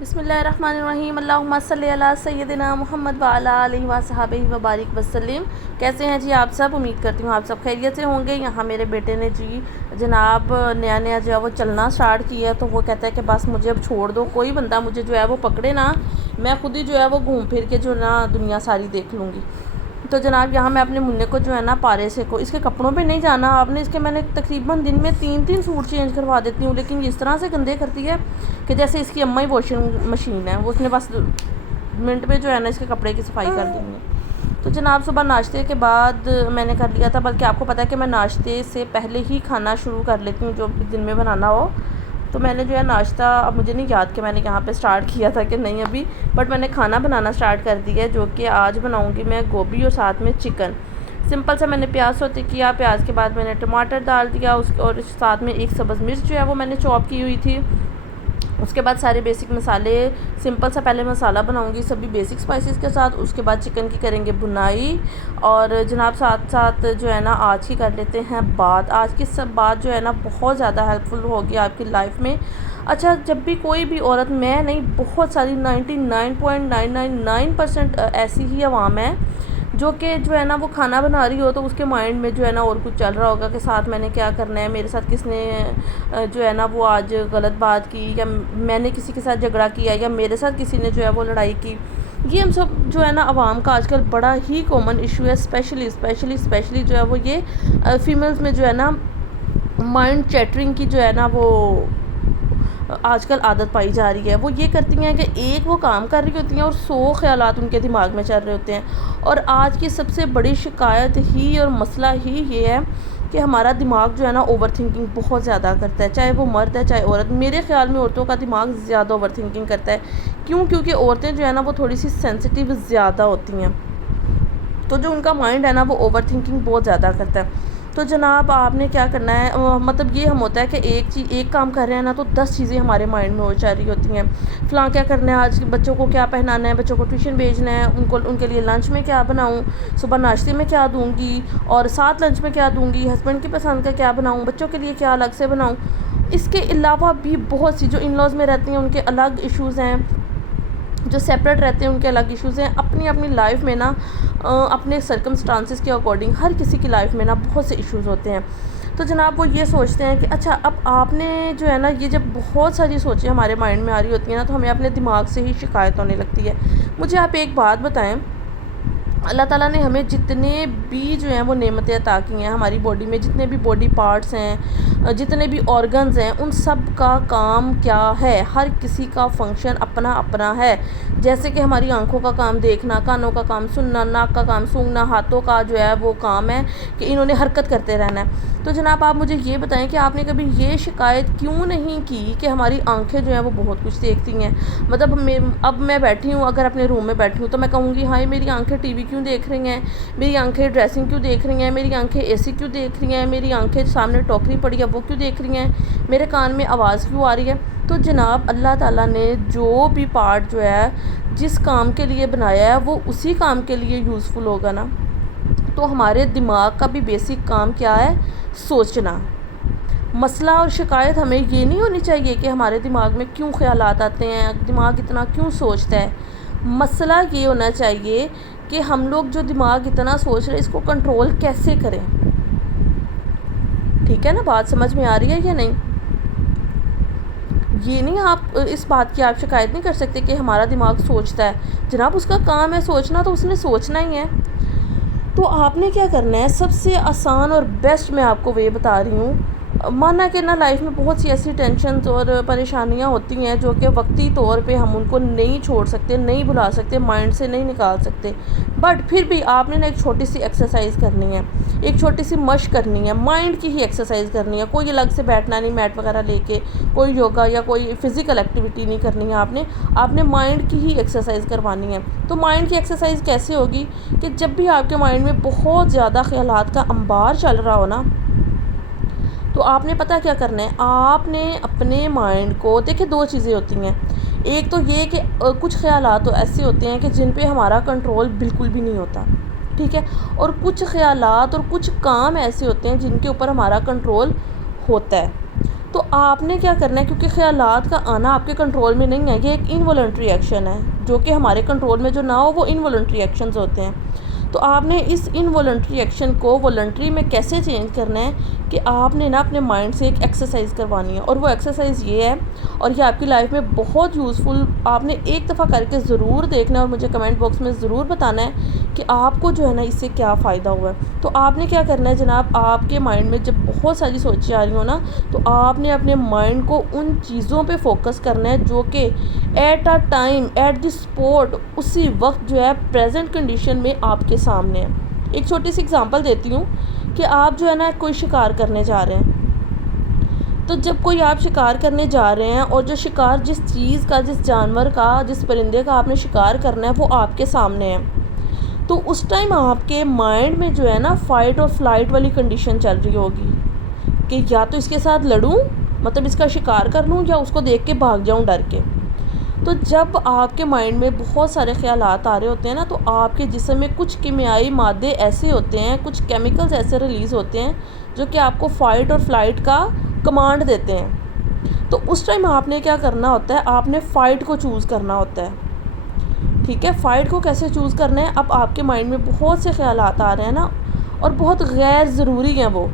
بسم اللہ الرحمن الرحیم، اللہم صلی علی سیدنا محمد وعلی آلہ وصحبہ وبارک وسلم۔ کیسے ہیں جی آپ سب؟ امید کرتی ہوں آپ سب خیریت سے ہوں گے۔ یہاں میرے بیٹے نے جی جناب نیا جو ہے وہ چلنا سٹارٹ کیا، تو وہ کہتا ہے کہ بس مجھے اب چھوڑ دو، کوئی بندہ مجھے جو ہے وہ پکڑے نا، میں خود ہی جو ہے وہ گھوم پھر کے جو نا دنیا ساری دیکھ لوں گی۔ تو جناب یہاں میں اپنے منع کو جو ہے نا پارے سے کو اس کے کپڑوں پہ نہیں جانا آپ نے، اس کے میں نے تقریباً دن میں 3 سوٹ چینج کروا دیتی ہوں، لیکن اس طرح سے گندے کرتی ہے کہ جیسے اس کی اماں ہی واشنگ مشین ہے، وہ اس نے بس منٹ میں جو ہے نا اس کے کپڑے کی صفائی کر دیں گے۔ تو جناب صبح ناشتے کے بعد میں نے کر لیا تھا، بلکہ آپ کو پتہ ہے کہ میں ناشتے سے پہلے ہی کھانا شروع کر لیتی ہوں جو دن میں بنانا ہو۔ تو میں نے جو ہے ناشتہ، اب مجھے نہیں یاد کہ میں نے یہاں پہ سٹارٹ کیا تھا کہ نہیں ابھی، بٹ میں نے کھانا بنانا سٹارٹ کر دیا ہے، جو کہ آج بناؤں گی میں گوبھی اور ساتھ میں چکن۔ سمپل سے میں نے پیاز سوتے کیا، پیاز کے بعد میں نے ٹماٹر ڈال دیا، اور ساتھ میں ایک سبز مرچ جو ہے وہ میں نے چاپ کی ہوئی تھی۔ اس کے بعد سارے بیسک مسالے، سمپل سا پہلے مسالہ بناؤں گی سبھی بیسک سپائسز کے ساتھ، اس کے بعد چکن کی کریں گے بنائی، اور جناب ساتھ ساتھ جو ہے نا آج کی کر لیتے ہیں بات۔ آج کی سب بات جو ہے نا بہت زیادہ ہیلپ فل ہوگی آپ کی لائف میں۔ اچھا، جب بھی کوئی بھی عورت، میں نہیں، بہت ساری 99.999% ایسی ہی عوام ہے جو کہ جو ہے نا وہ کھانا بنا رہی ہو تو اس کے مائنڈ میں جو ہے نا اور کچھ چل رہا ہوگا کہ ساتھ میں نے کیا کرنا ہے، میرے ساتھ کس نے جو ہے نا وہ آج غلط بات کی، یا میں نے کسی کے ساتھ جھگڑا کیا، یا میرے ساتھ کسی نے جو ہے وہ لڑائی کی۔ یہ ہم سب جو ہے نا عوام کا آج کل بڑا ہی کامن ایشو ہے، اسپیشلی جو ہے وہ یہ فیمیلز میں جو ہے نا مائنڈ چیٹرنگ کی جو ہے نا وہ آج کل عادت پائی جا رہی ہے۔ وہ یہ کرتی ہیں کہ ایک وہ کام کر رہی ہوتی ہیں اور 100 خیالات ان کے دماغ میں چل رہے ہوتے ہیں، اور آج کی سب سے بڑی شکایت ہی اور مسئلہ ہی یہ ہے کہ ہمارا دماغ جو ہے نا اوور تھنکنگ بہت زیادہ کرتا ہے، چاہے وہ مرد ہے چاہے عورت۔ میرے خیال میں عورتوں کا دماغ زیادہ اوور تھنکنگ کرتا ہے، کیونکہ عورتیں جو ہے نا وہ تھوڑی سی سینسٹیو زیادہ ہوتی ہیں، تو جو ان کا مائنڈ ہے نا وہ اوور تھنکنگ بہت زیادہ کرتا ہے۔ تو جناب آپ نے کیا کرنا ہے، مطلب یہ ہم ہوتا ہے کہ ایک کام کر رہے ہیں نا تو 10 چیزیں ہمارے مائنڈ میں ہو چل رہی ہوتی ہیں۔ فلاں کیا کرنا ہے، آج بچوں کو کیا پہنانا ہے، بچوں کو ٹیوشن بھیجنا ہے، ان کے لیے لنچ میں کیا بناؤں، صبح ناشتے میں کیا دوں گی، اور ساتھ لنچ میں کیا دوں گی، ہسبینڈ کی پسند کا کیا بناؤں، بچوں کے لیے کیا الگ سے بناؤں۔ اس کے علاوہ بھی بہت سی جو ان لاز میں رہتی ہیں ان کے الگ ایشوز ہیں، جو سیپریٹ رہتے ہیں ان کے الگ ایشوز ہیں۔ اپنی لائف میں نا اپنے سرکمسٹانسز کے اکارڈنگ ہر کسی کی لائف میں نا بہت سے ایشوز ہوتے ہیں۔ تو جناب وہ یہ سوچتے ہیں کہ اچھا اب آپ نے جو ہے نا یہ جب بہت ساری سوچیں ہمارے مائنڈ میں آ رہی ہوتی ہیں نا تو ہمیں اپنے دماغ سے ہی شکایت ہونے لگتی ہے۔ مجھے آپ ایک بات بتائیں، اللہ تعالیٰ نے ہمیں جتنے بھی جو ہیں وہ نعمتیں عطا کی ہیں، ہماری باڈی میں جتنے بھی باڈی پارٹس ہیں، جتنے بھی آرگنز ہیں، ان سب کا کام کیا ہے؟ ہر کسی کا فنکشن اپنا اپنا ہے۔ جیسے کہ ہماری آنکھوں کا کام دیکھنا، کانوں کا کام سننا، ناک کا کام سونگھنا، ہاتھوں کا جو ہے وہ کام ہے کہ انہوں نے حرکت کرتے رہنا ہے۔ تو جناب آپ مجھے یہ بتائیں کہ آپ نے کبھی یہ شکایت کیوں نہیں کی کہ ہماری آنکھیں جو ہیں وہ بہت کچھ دیکھتی ہیں؟ مطلب اب میں بیٹھی ہوں، اگر اپنے روم میں بیٹھی ہوں تو میں کہوں گی ہاں میری آنکھیں ٹی وی کیوں دیکھ رہی ہیں، میری آنکھیں ڈریسنگ کیوں دیکھ رہی ہیں، میری آنکھیں اے سی کیوں دیکھ رہی ہیں، میری آنکھیں سامنے ٹوکری پڑی ہے وہ کیوں دیکھ رہی ہیں، میرے کان میں آواز کیوں آ رہی ہے؟ تو جناب اللہ تعالیٰ نے جو بھی پارٹ جو ہے جس کام کے لیے بنایا ہے وہ اسی کام کے لیے یوزفل ہوگا نا۔ تو ہمارے دماغ کا بھی بیسک کام کیا ہے؟ سوچنا۔ مسئلہ اور شکایت ہمیں یہ نہیں ہونی چاہیے کہ ہمارے دماغ میں کیوں خیالات آتے ہیں، دماغ اتنا کیوں سوچتا ہے۔ مسئلہ یہ ہونا چاہیے کہ ہم لوگ جو دماغ اتنا سوچ رہے ہیں اس کو کنٹرول کیسے کریں۔ ٹھیک ہے نا، بات سمجھ میں آ رہی ہے یا نہیں؟ یہ نہیں، آپ اس بات کی آپ شکایت نہیں کر سکتے کہ ہمارا دماغ سوچتا ہے، جناب اس کا کام ہے سوچنا، تو اس نے سوچنا ہی ہے۔ تو آپ نے کیا کرنا ہے، سب سے آسان اور بیسٹ میں آپ کو وہ بتا رہی ہوں۔ مانا کہ نا لائف میں بہت سی ایسی ٹینشنز اور پریشانیاں ہوتی ہیں جو کہ وقتی طور پہ ہم ان کو نہیں چھوڑ سکتے، نہیں بھلا سکتے، مائنڈ سے نہیں نکال سکتے، بٹ پھر بھی آپ نے نا ایک چھوٹی سی ایکسرسائز کرنی ہے، ایک چھوٹی سی مشق کرنی ہے، مائنڈ کی ہی ایکسرسائز کرنی ہے، کوئی الگ سے بیٹھنا نہیں میٹ وغیرہ لے کے، کوئی یوگا یا کوئی فزیکل ایکٹیویٹی نہیں کرنی ہے، آپ نے مائنڈ کی ہی ایکسرسائز کروانی ہے۔ تو مائنڈ کی ایکسرسائز کیسے ہوگی کہ جب بھی آپ کے مائنڈ میں بہت زیادہ خیالات کا انبار چل رہا ہو نا، تو آپ نے پتہ کیا کرنا ہے، آپ نے اپنے مائنڈ کو، دیکھیں 2 چیزیں ہوتی ہیں، ایک تو یہ کہ کچھ خیالات تو ایسے ہوتے ہیں کہ جن پہ ہمارا کنٹرول بالکل بھی نہیں ہوتا، ٹھیک ہے، اور کچھ خیالات اور کچھ کام ایسے ہوتے ہیں جن کے اوپر ہمارا کنٹرول ہوتا ہے۔ تو آپ نے کیا کرنا ہے، کیونکہ خیالات کا آنا آپ کے کنٹرول میں نہیں ہے، یہ ایک انوالنٹری ایکشن ہے، جو کہ ہمارے کنٹرول میں جو نہ ہو وہ انوالنٹری ایکشنز ہوتے ہیں۔ تو آپ نے اس انوالنٹری ایکشن کو والنٹری میں کیسے چینج کرنا ہے کہ آپ نے نا اپنے مائنڈ سے ایک ایکسرسائز کروانی ہے، اور وہ ایکسرسائز یہ ہے، اور یہ آپ کی لائف میں بہت یوزفل، آپ نے ایک دفعہ کر کے ضرور دیکھنا ہے اور مجھے کمنٹ باکس میں ضرور بتانا ہے کہ آپ کو جو ہے نا اس سے کیا فائدہ ہوا ہے۔ تو آپ نے کیا کرنا ہے جناب، آپ کے مائنڈ میں جب بہت ساری سوچیں آ رہی ہوں نا، تو آپ نے اپنے مائنڈ کو ان چیزوں پہ فوکس کرنا ہے جو کہ at a time, at the spot, اسی وقت جو ہے پریزنٹ کنڈیشن میں آپ کے سامنے ہے۔ ایک چھوٹی سی اگزامپل دیتی ہوں کہ آپ جو ہے نا کوئی شکار کرنے جا رہے ہیں، تو جب کوئی آپ شکار کرنے جا رہے ہیں اور جو شکار جس چیز کا، جس جانور کا، جس پرندے کا آپ نے شکار کرنا ہے وہ آپ کے سامنے ہے، تو اس ٹائم آپ کے مائنڈ میں جو ہے نا فائٹ اور فلائٹ والی کنڈیشن چل رہی ہوگی کہ یا تو اس کے ساتھ لڑوں، مطلب اس کا شکار کر لوں، یا اس کو دیکھ کے بھاگ جاؤں ڈر کے۔ تو جب آپ کے مائنڈ میں بہت سارے خیالات آ رہے ہوتے ہیں نا، تو آپ کے جسم میں کچھ کیمیائی مادے ایسے ہوتے ہیں، کچھ کیمیکلز ایسے ریلیز ہوتے ہیں جو کہ آپ کو فائٹ اور فلائٹ کا کمانڈ دیتے ہیں۔ تو اس ٹائم آپ نے کیا کرنا ہوتا ہے، آپ نے فائٹ کو چوز کرنا ہوتا ہے، ٹھیک ہے۔ فائٹ کو کیسے چوز کرنا ہے، اب آپ کے مائنڈ میں بہت سے خیالات آ رہے ہیں نا، اور بہت غیر ضروری ہیں وہ،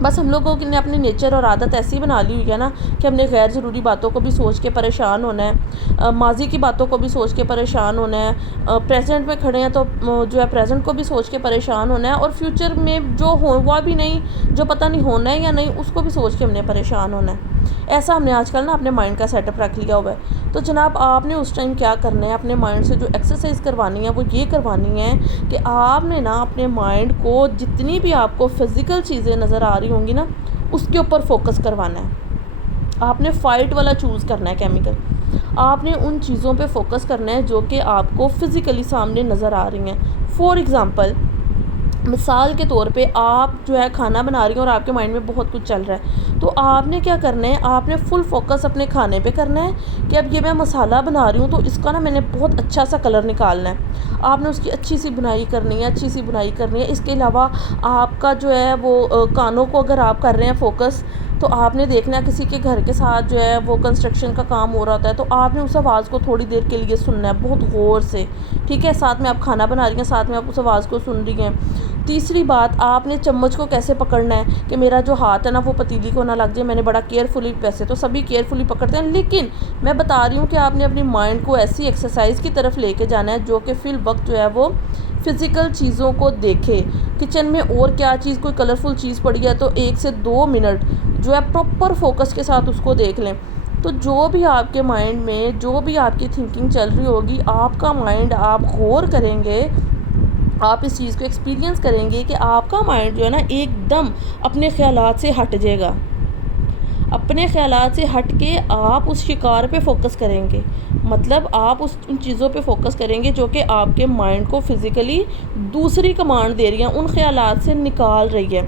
بس ہم لوگوں نے اپنی نیچر اور عادت ایسی بنا لی ہوئی ہے نا کہ ہم نے غیر ضروری باتوں کو بھی سوچ کے پریشان ہونا ہے، ماضی کی باتوں کو بھی سوچ کے پریشان ہونا ہے، پریزنٹ میں کھڑے ہیں تو جو ہے پریزنٹ کو بھی سوچ کے پریشان ہونا ہے، اور فیوچر میں جو ہوا بھی نہیں، جو پتہ نہیں ہونا ہے یا نہیں، اس کو بھی سوچ کے ہم نے پریشان ہونا ہے۔ ایسا ہم نے آج کل نا اپنے مائنڈ کا سیٹ اپ رکھ لیا ہوا ہے۔ تو جناب آپ نے اس ٹائم کیا کرنا ہے، اپنے مائنڈ سے جو ایکسرسائز کروانی ہے وہ یہ کروانی ہے کہ آپ نے نا اپنے مائنڈ کو جتنی بھی آپ کو فزیکل چیزیں نظر آ رہی ہوں گی نا، اس کے اوپر فوکس کروانا ہے۔ آپ نے فائٹ والا چوز کرنا ہے کیمیکل، آپ نے ان چیزوں پہ فوکس کرنا ہے جو کہ آپ کو فزیکلی سامنے نظر آ رہی ہیں۔ فور ایگزامپل، مثال کے طور پہ آپ جو ہے کھانا بنا رہی ہیں اور آپ کے مائنڈ میں بہت کچھ چل رہا ہے، تو آپ نے کیا کرنا ہے، آپ نے فل فوکس اپنے کھانے پہ کرنا ہے کہ اب یہ میں مسالہ بنا رہی ہوں تو اس کا نا میں نے بہت اچھا سا کلر نکالنا ہے، آپ نے اس کی اچھی سی بنائی کرنی ہے، اچھی سی بنائی کرنی ہے۔ اس کے علاوہ آپ کا جو ہے وہ کانوں کو اگر آپ کر رہے ہیں فوکس، تو آپ نے دیکھنا ہے کسی کے گھر کے ساتھ جو ہے وہ کنسٹرکشن کا کام ہو رہا ہوتا ہے، تو آپ نے اس آواز کو تھوڑی دیر کے لیے سننا ہے بہت غور سے، ٹھیک ہے۔ ساتھ میں آپ کھانا بنا رہی ہیں، ساتھ میں آپ اس آواز کو سن رہی ہیں۔ تیسری بات، آپ نے چمچ کو کیسے پکڑنا ہے کہ میرا جو ہاتھ ہے نا وہ پتیلی کو نہ لگ جائے، میں نے بڑا کیئرفلی، ویسے تو سبھی کیئرفلی پکڑتے ہیں، لیکن میں بتا رہی ہوں کہ آپ نے اپنی مائنڈ کو ایسی ایکسرسائز کی طرف لے کے جانا ہے جو کہ فی الوقت جو ہے وہ فزیکل چیزوں کو دیکھے۔ کچن میں اور کیا چیز، کوئی کلرفل چیز پڑی ہے تو 1 سے 2 منٹ جو ہے پراپر فوکس کے ساتھ اس کو دیکھ لیں۔ تو جو بھی آپ کے مائنڈ میں، جو بھی آپ کی تھنکنگ چل رہی ہوگی، آپ کا مائنڈ، آپ غور کریں گے، آپ اس چیز کو ایکسپیرینس کریں گے کہ آپ کا مائنڈ جو ہے نا ایک دم اپنے خیالات سے ہٹ جائے گا، اپنے خیالات سے ہٹ کے آپ اس شکار پہ فوکس کریں گے، مطلب آپ ان چیزوں پہ فوکس کریں گے جو کہ آپ کے مائنڈ کو فزیکلی دوسری کمانڈ دے رہی ہیں، ان خیالات سے نکال رہی ہے۔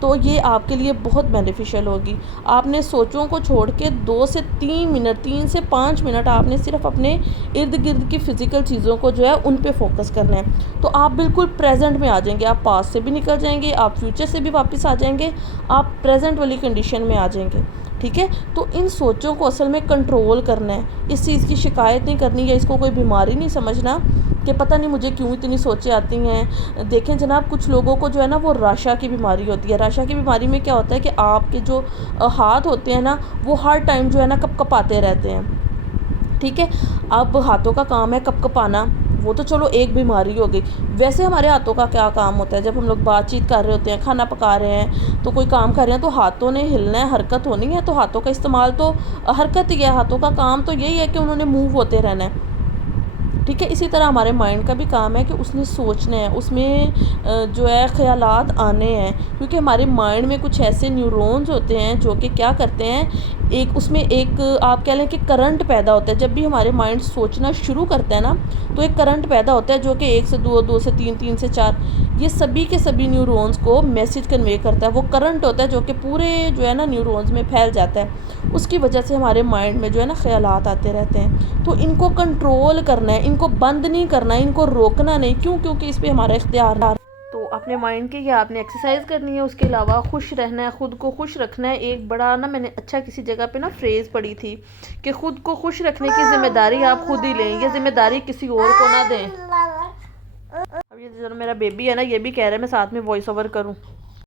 تو یہ آپ کے لیے بہت بینیفیشل ہوگی۔ آپ نے سوچوں کو چھوڑ کے 2 سے 3 منٹ، 3 سے 5 منٹ آپ نے صرف اپنے ارد گرد کی فزیکل چیزوں کو جو ہے ان پہ فوکس کرنا ہے، تو آپ بالکل پریزنٹ میں آ جائیں گے، آپ پاسٹ سے بھی نکل جائیں گے، آپ فیوچر سے بھی واپس آ جائیں گے، آپ پریزنٹ والی کنڈیشن میں آ جائیں گے، ٹھیک ہے۔ تو ان سوچوں کو اصل میں کنٹرول کرنا ہے، اس چیز کی شکایت نہیں کرنی یا اس کو کوئی بیماری نہیں سمجھنا کہ پتہ نہیں مجھے کیوں اتنی سوچیں آتی ہیں۔ دیکھیں جناب، کچھ لوگوں کو جو ہے نا وہ راشا کی بیماری ہوتی ہے۔ راشا کی بیماری میں کیا ہوتا ہے کہ آپ کے جو ہاتھ ہوتے ہیں نا وہ ہر ٹائم جو ہے نا کپ کپاتے رہتے ہیں، ٹھیک ہے۔ اب ہاتھوں کا کام ہے کپ کپانا، وہ تو چلو ایک بیماری ہو گئی۔ ویسے ہمارے ہاتھوں کا کیا کام ہوتا ہے، جب ہم لوگ بات چیت کر رہے ہوتے ہیں، کھانا پکا رہے ہیں، تو کوئی کام کر رہے ہیں تو ہاتھوں نے ہلنا ہے، حرکت ہونی ہے، تو ہاتھوں کا استعمال تو حرکت ہی ہے، ہاتھوں کا کام تو یہی ہے کہ انہوں نے موو ہوتے رہنا ہے، ٹھیک ہے۔ اسی طرح ہمارے مائنڈ کا بھی کام ہے کہ اس نے سوچنا ہے، اس میں جو ہے خیالات آنے ہیں، کیونکہ ہمارے مائنڈ میں کچھ ایسے نیورونز ہوتے ہیں جو کہ کیا کرتے ہیں، اس میں ایک آپ کہہ لیں کہ کرنٹ پیدا ہوتا ہے۔ جب بھی ہمارے مائنڈ سوچنا شروع کرتا ہے نا تو ایک کرنٹ پیدا ہوتا ہے جو کہ 1 سے 2، 2 سے 3، 3 سے 4، یہ سبھی کے سبھی نیورونز کو میسج کنوے کرتا ہے۔ وہ کرنٹ ہوتا ہے جو کہ پورے جو ہے نا نیورونز میں پھیل جاتا ہے، اس کی وجہ سے ہمارے مائنڈ میں جو ہے نا خیالات آتے رہتے ہیں۔ تو ان کو کنٹرول کرنا ہے، ان کو بند نہیں کرنا ہے، ان کو روکنا نہیں، کیونکہ اس پہ ہمارا اختیار ہے۔ تو اپنے مائنڈ کی کہ آپ نے ایکسرسائز کرنی ہے، اس کے علاوہ خوش رہنا ہے، خود کو خوش رکھنا ہے. ایک بڑا نا میں نے اچھا کسی جگہ پہ نا فریز پڑھی تھی کہ خود کو خوش رکھنے کی ذمہ داری آپ خود ہی لیں، یہ ذمہ داری کسی اور کو نہ دیں. اب یہ جو میرا بیبی ہے نا، یہ بھی کہہ رہا ہے میں ساتھ میں وائس اوور کروں.